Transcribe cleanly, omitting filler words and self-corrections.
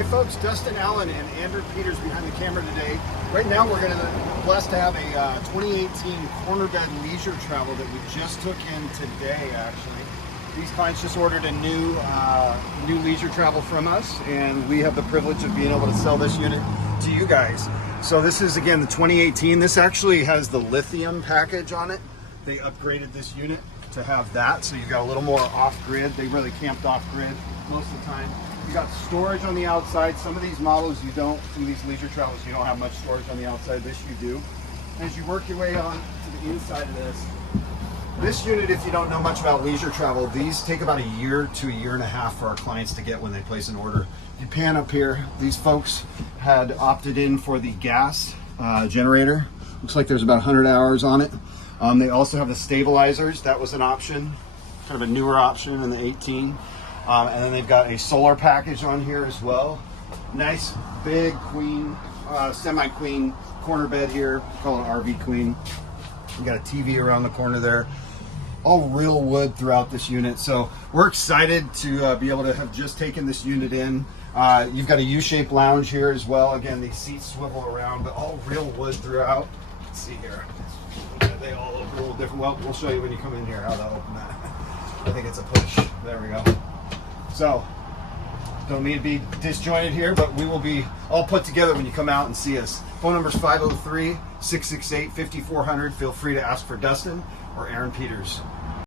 Hey folks, Dustin Allen and Andrew Peters behind the camera today. Right now we're blessed to have a 2018 corner bed leisure travel that we just took in today actually. These clients just ordered a new leisure travel from us, and we have the privilege of being able to sell this unit to you guys. So this is again the 2018. This actually has the lithium package on it. They upgraded this unit to have that, so you've got a little more off-grid. They really camped off-grid most of the time. You got storage on the outside. Some of these models you don't, some of these leisure travels, you don't have much storage on the outside. This you do. As you work your way on to the inside of this unit, if you don't know much about leisure travel, these take about a year to a year and a half for our clients to get when they place an order. If you pan up here, these folks had opted in for the gas generator. Looks like there's about 100 hours on it. They also have the stabilizers. That was an option, kind of a newer option in the 18. And then they've got a solar package on here as well. Nice big queen, semi-queen corner bed here. Call it an RV queen. We got a TV around the corner there. All real wood throughout this unit. So we're excited to be able to have just taken this unit in. You've got a U-shaped lounge here as well. Again, these seats swivel around, but all real wood throughout. Let's see here. They all look a little different. Well, we'll show you when you come in here how to open that. I think it's a push. There we go. So, don't need to be disjointed here, but we will be all put together when you come out and see us. Phone number is 503-668-5400. Feel free to ask for Dustin or Aaron Peters.